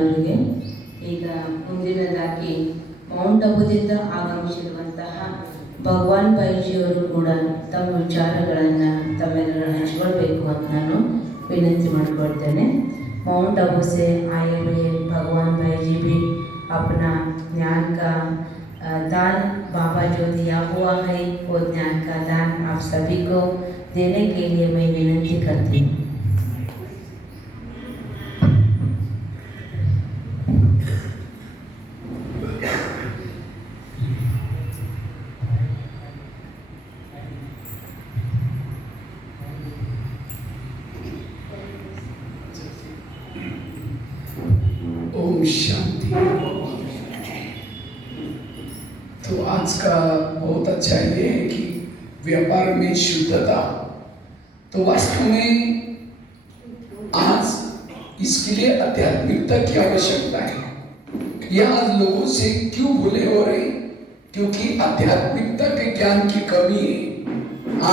ಅವರಿಗೆ ಈಗ ಮುಂದಿನದಾಗಿ ಮೌಂಟ್ ಅಬುದಿಂದ ಆಗಮಿಸಿರುವಂತಹ ಭಗವಾನ್ ಬೈಜಿಯವರು ಕೂಡ ತಮ್ಮ ವಿಚಾರಗಳನ್ನು ತಮ್ಮೆಲ್ಲರೂ ಹಂಚಿಕೊಳ್ಬೇಕು ಅಂತ ನಾನು विनती ಮಾಡಿಕೊಳ್ತೇನೆ। माउंट आबू से आए हुए भगवान भाई जी भी अपना ज्ञान का दान बाबा जो दिया हुआ है वो ज्ञान का दान आप सभी को देने के लिए मैं विनती करती हूँ। ओम शांति। तो आज का बहुत अच्छा ये है कि व्यापार में शुद्धता, तो वास्तव में आज इसके लिए आध्यात्मिकता की आवश्यकता है। यह आज लोगों से क्यों भूले हो रहे? क्योंकि आध्यात्मिकता के ज्ञान की कमी है।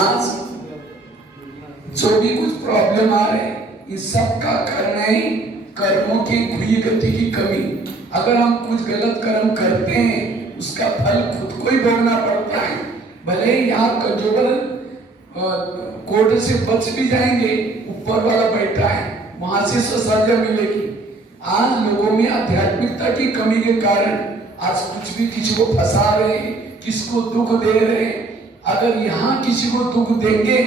आज जो भी कुछ प्रॉब्लम आ रहे इस सब का कारण है कर्मों की खुली गति की कमी। अगर हम कुछ गलत कर्म करते हैं उसका फल खुद को ही भोगना पड़ता है। भले यहाँ कंजोबर कोर्ट से बच भी जाएंगे, ऊपर वाला बैठा है वहां से सजा मिलेगी। आज लोगों में आध्यात्मिकता की कमी के कारण आज कुछ भी किसी को फंसा रहे, किसको दुख दे रहे। अगर यहाँ किसी को दुख देंगे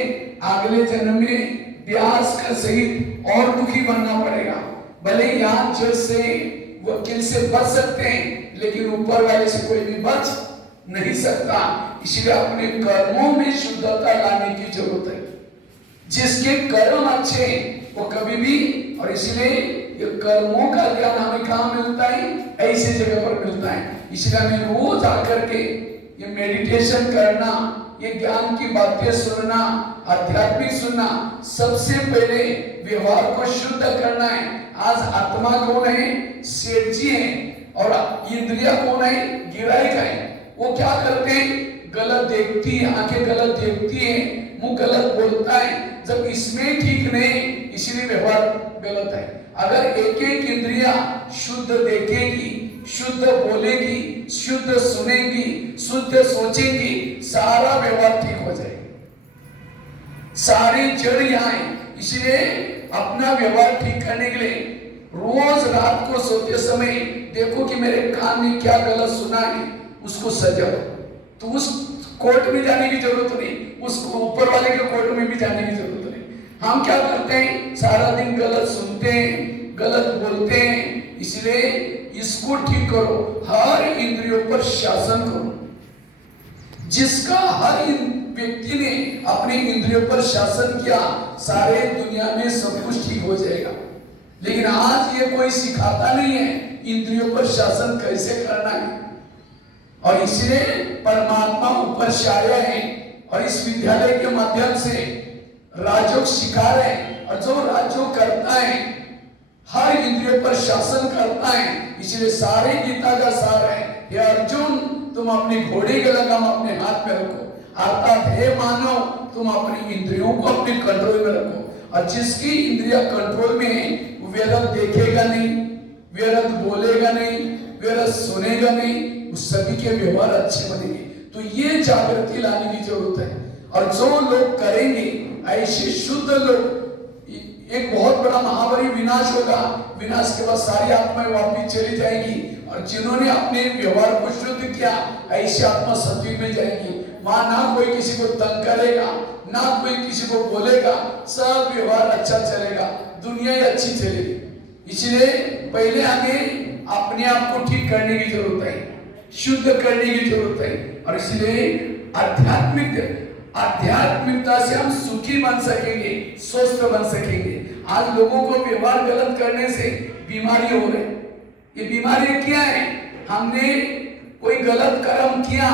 अगले जन्म में ब्यास का सहित और दुखी बनना पड़ेगा। भले यहाँ जज से वकील से बच सकते हैं लेकिन ऊपर वाले से कोई भी बच नहीं सकता। इसलिए अपने कर्मों में शुद्धता लाने की जरूरत है। जिसके कर्म अच्छे हैं वो कभी भी, और इसलिए ये कर्मों का ज्ञान हमें कहाँ मिलता है? ऐसे जगह पर मिलता है। इसलिए हमें रोज आकर के ये मेडिटेशन करना, ये ज्ञान की बातें सुनना, आध्यात्मिक सुनना, सबसे पहले व्यवहार को शुद्ध करना है। आज आत्मा कौन है? सेठ जी है, और इंद्रिया कौन है? गिराई का है। वो क्या करते हैं? गलत देखती है, आंखें गलत देखती है, मुंह गलत बोलता है। जब इसमें ठीक नहीं, इसलिए व्यवहार गलत है। अगर एक एक इंद्रिया शुद्ध देखेगी, शुद्ध बोलेगी, शुद्ध सुनेगी, शुद्ध सोचेगी, सारा व्यवहार ठीक हो जाएगा। सारी जड़ यहाँ है। इसलिए अपना व्यवहार ठीक करने के लिए रोज रात को सोते समय देखो कि मेरे कान ने क्या गलत सुना है, उसको सजाओ। तो उस कोर्ट में जाने की जरूरत नहीं, उस ऊपर वाले के कोर्ट में भी जाने की जरूरत नहीं। हम क्या करते हैं? सारा दिन गलत सुनते हैं, गलत बोलते हैं। इसलिए इसको ठीक करो, हर इंद्रियों पर शासन करो। जिसका हर व्यक्ति ने अपने इंद्रियों पर शासन किया, सारे दुनिया में सब कुछ ठीक हो जाएगा। लेकिन आज ये कोई सिखाता नहीं है इंद्रियों पर शासन कैसे करना है। और इसलिए परमात्मा ऊपर से आया है और इस विद्यालय के माध्यम से राजयोग सिखा रहे हैं। और जो राजयोग करता है हर इंद्रियों पर शासन करता है। इसलिए सारे गीता का सार है, हे अर्जुन तुम अपनी घोड़ी के लगाम अपने हाथ में रखो, अर्थात हे मानव तुम अपनी इंद्रियों को अपने कंट्रोल में रखो। और जिसकी इंद्रिया कंट्रोल में है वो व्यर्थ देखेगा नहीं, व्यर्थ बोलेगा नहीं, व्यर्थ सुनेगा नहीं, उस सभी के व्यवहार अच्छे बनेंगे। तो ये जागृति लाने की जरूरत है। और जो लोग करेंगे ऐसे शुद्ध लोग, एक बहुत बड़ा महामारी विनाश होगा। विनाश के बाद सारी आत्माएं वापस चली जाएगी। और जिन्होंने अपने व्यवहार को शुद्ध किया ऐसी आत्मा सत्युग में जाएगी। वहां ना कोई किसी को तंग करेगा, ना कोई किसी को बोलेगा, सब व्यवहार अच्छा चलेगा, दुनिया ही अच्छी चलेगी। इसलिए पहले हमें अपने आप को ठीक करने की जरूरत है, शुद्ध करने की जरूरत है। और इसलिए आध्यात्मिकता से हम सुखी बन सकेंगे, स्वस्थ बन सकेंगे। आज लोगों को व्यवहार गलत करने से बीमारी हो रही। ये बीमारी क्या है? हमने कोई गलत कर्म किया,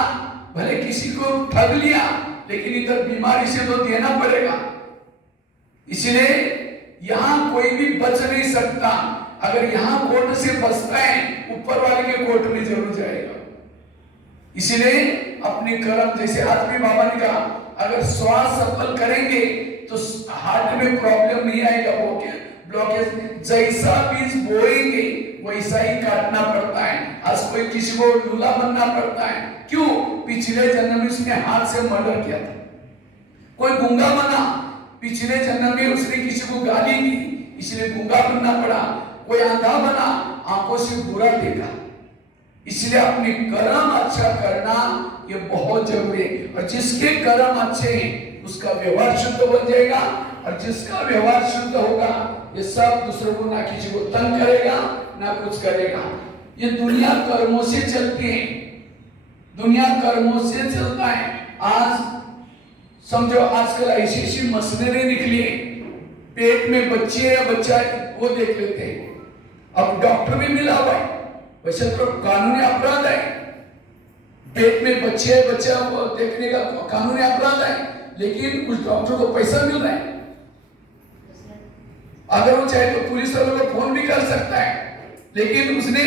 भले किसी को ठग लिया, लेकिन इधर बीमारी से तो देना पड़ेगा। इसलिए यहाँ कोई भी बच नहीं सकता। अगर यहाँ कोर्ट से बचता है ऊपर वाले के कोर्ट में जरूर जाएगा। इसलिए अपने कर्म, जैसे आज भी बाबा ने कहा अगर श्वास सफल करेंगे तो हार्ट में प्रॉब्लम नहीं आएगा। ब्लॉकेज जैसा बीज बोएंगे वैसा ही काटना पड़ता है। आज कोई किसी को लूला बनना पड़ता है, क्यों? पिछले जन्म में उसने हाथ से मर्डर किया था। कोई गूंगा बना, पिछले जन्म में उसने किसी को गाली दी, इसलिए गूंगा बनना पड़ा। कोई अंधा बना, आंखों से बुरा देखा, इसलिए अपने कर्म अच्छा करना ये बहुत जरूरी है। और जिसके कर्म अच्छे हैं उसका व्यवहार शुद्ध बन जाएगा, और जिसका व्यवहार शुद्ध होगा ये सब दूसरों को ना किसी को तंग करेगा ना कुछ करेगा। ये दुनिया कर्मों से चलती है, दुनिया कर्मों से चलता है। आज समझो आजकल ऐसी मशीनरी निकली है, पेट में बच्चे या बच्चा वो देख लेते हैं। अब डॉक्टर भी मिला हुआ है, वैसे तो कानूनी अपराध है, पेट में बच्चे बच्चा वो देखने का कानूनी अपराध है, लेकिन उस डॉक्टर को पैसा मिल रहा है। अगर वो चाहे तो पुलिस वालों को फोन भी कर सकता है, लेकिन उसने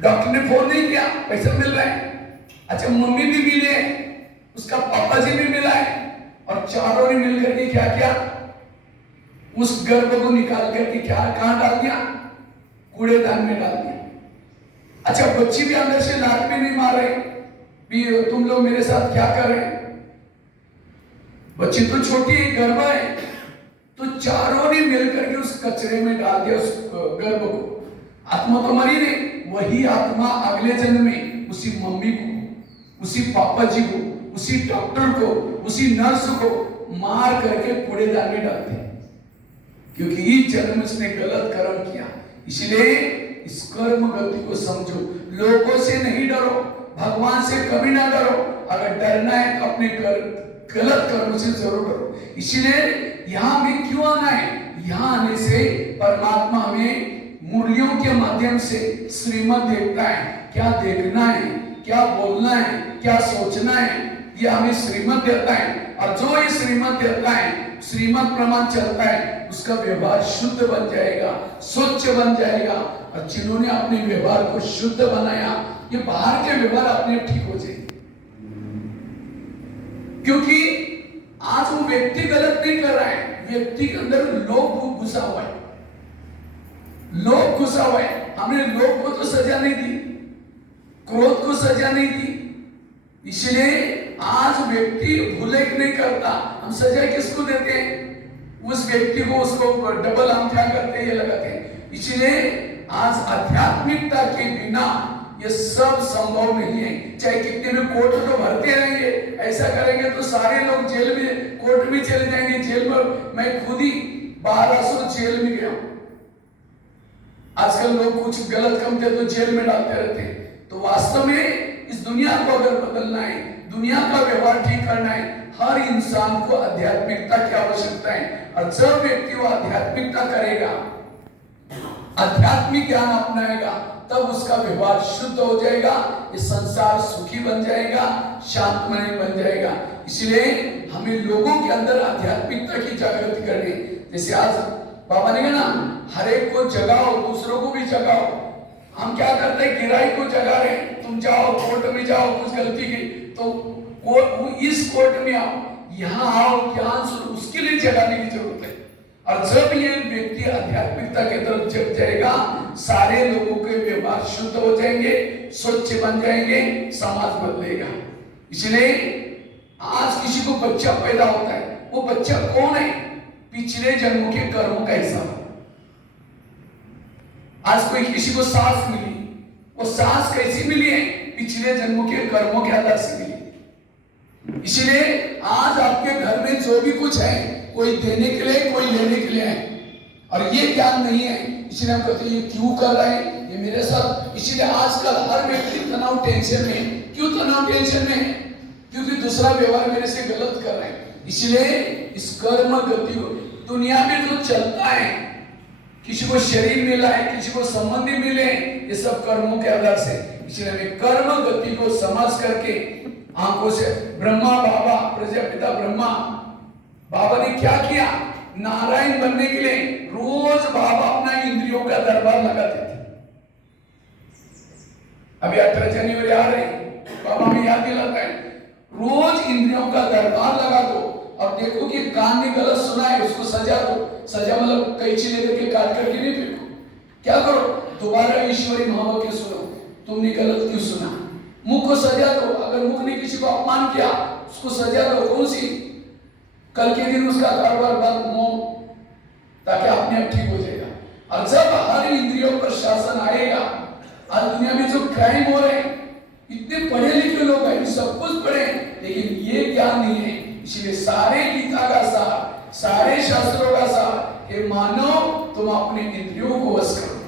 डॉक्टर ने फोन नहीं किया, पैसा मिल रहा है। अच्छा, मम्मी भी मिली है, उसका पापा जी भी मिला है, और चारों ने मिलकर के क्या किया? उस गर्भ को निकाल करके क्या कहां डाल दिया? कूड़ेदान में डाल दिया। अच्छा, बच्ची भी अंदर से लात भी नहीं मार रहे भी तुम लोग मेरे साथ क्या कर रहे हैं? बच्ची तो छोटी है, गर्भ है, तो चारों ने मिलकर के उस कचरे में डाल दिया उस गर्भ को। आत्मा तो मरी नहीं, वही आत्मा अगले जन्म में उसी मम्मी को, उसी पापा जी को, उसी डॉक्टर को, उसी नर्स को मार करके कूड़ेदान में डालते हैं, क्योंकि इस जन्म में उसने गलत कर्म किया। इसलिए इस कर्म गति को समझो, लोगों से नहीं डरो, भगवान से कभी ना डरो। अगर डरना है तो अपने गलत कर्म से जरूर डरो। इसलिए यहाँ में क्यों आना है? यहाँ आने से परमात्मा हमें मुरलियों के माध्यम से श्रीमत देखता है, क्या देखना है, क्या बोलना है, क्या सोचना है, ये हमें श्रीमत देता है। और जो ये श्रीमत देता है, श्रीमत प्रमाण चलता है, उसका व्यवहार शुद्ध बन जाएगा, स्वच्छ बन जाएगा। और जिन्होंने अपने व्यवहार को शुद्ध बनाया, ये बाहर के व्यवहार अपने ठीक हो जाएंगे। क्योंकि आज वो व्यक्ति गलत नहीं कर रहा है, व्यक्ति के अंदर लोभ घुसा हुआ है, लोभ घुसा हुआ है। हमने लोभ को तो सजा नहीं दी, क्रोध को सजा नहीं दी, इसलिए आज व्यक्ति भूले नहीं करता, हम सजा किसको देते हैं? उस व्यक्ति को, उसको डबल हम क्या करते हैं, ये लगाते हैं। इसलिए आज आध्यात्मिकता के बिना ये सब संभव नहीं है। चाहे कितने भी कोर्ट तो भरते रहेंगे, ऐसा करेंगे तो सारे लोग जेल में, कोर्ट में चले जाएंगे, जेल में। मैं खुद ही 1200 जेल में गया हूं। आजकल लोग कुछ गलत काम करते तो जेल में डालते रहते हैं। तो वास्तव में इस दुनिया को अगर बदलना है, दुनिया का व्यवहार ठीक करना है, हर इंसान को आध्यात्मिकता की आवश्यकता है। और जब व्यक्ति वो आध्यात्मिकता करेगा, आध्यात्मिक ज्ञान अपनाएगा, तब उसका व्यवहार शुद्ध हो जाएगा, ये संसार सुखी बन जाएगा, शांतमय बन जाएगा। इसलिए हमें लोगों के अंदर आध्यात्मिकता की जागृति करनी। जैसे आज बाबा ने कहा ना, हर एक को जगाओ, दूसरों को भी जगाओ। हम क्या करते हैं, गिराई को जगा रहे, तुम जाओ कोर्ट में जाओ, कुछ गलती की तो इस कोर्ट में आओ, यहाँ आओ, ज्ञान सुनो, उसके लिए जगाने की जरूरत है। और जब ये व्यक्ति आध्यात्मिकता की तरफ जग जाएगा, सारे लोगों के व्यवहार शुद्ध हो जाएंगे, स्वच्छ बन जाएंगे, समाज बदलेगा। इसलिए आज किसी को बच्चा पैदा होता है, वो बच्चा कौन है? पिछले जन्मों के कर्मों का हिसाब। आज कोई किसी को सांस मिली, वो सांस कैसी मिली है? पिछले जन्मों के कर्मों के आधार से मिली। इसलिए आज आपके घर में जो भी कुछ है, कोई देने के लिए, कोई लेने के लिए है, और ये ज्ञान नहीं है। इसलिए हम कहते हैं ये क्यों कर रहा है, ये मेरे साथ। इसलिए आजकल हर व्यक्ति तनाव, टेंशन में। क्यों तनाव, टेंशन में? क्योंकि दूसरा व्यवहार मेरे से गलत कर रहा है। इसलिए इस कर्म गति को दुनिया में जो चलता है, किसी को शरीर मिला है, किसी को संबंधी मिले, ये सब कर्मों के आधार से। इसलिए हमें कर्म गति को समझ करके आंखों से, ब्रह्मा बाबा, प्रजापिता ब्रह्मा बाबा ने क्या किया? नारायण बनने के लिए रोज बाबा अपना इंद्रियों का दरबार लगाते थे। अभी 18 जनवरी आ रही, बाबा में याद दिलाता है, रोज इंद्रियों का दरबार लगा दो, और देखो कि कान ने गलत सुना है, उसको सजा दो। सजा मतलब कैंची लेकर के काट करके नहीं फेंको। क्या करो, दोबारा ईश्वरी महावाक्य सुनो, तुमने गलत क्यों सुना। मुख को सजा दो, अगर मुख ने किसी को अपमान किया उसको सजा दो। कौन सी? कल के दिन उसका कारोबार बंद हो, ताकि अपने आप ठीक हो जाएगा। और जब हर इंद्रियों पर शासन आएगा, आज दुनिया में जो क्राइम हो रहे हैं, इतने पढ़े लिखे लोग हैं, सब कुछ पढ़े, लेकिन ये ज्ञान नहीं है। इसलिए सारे गीता का सार, सारे शास्त्रों का सार, हे मानव तुम अपने इंद्रियों को वश करो।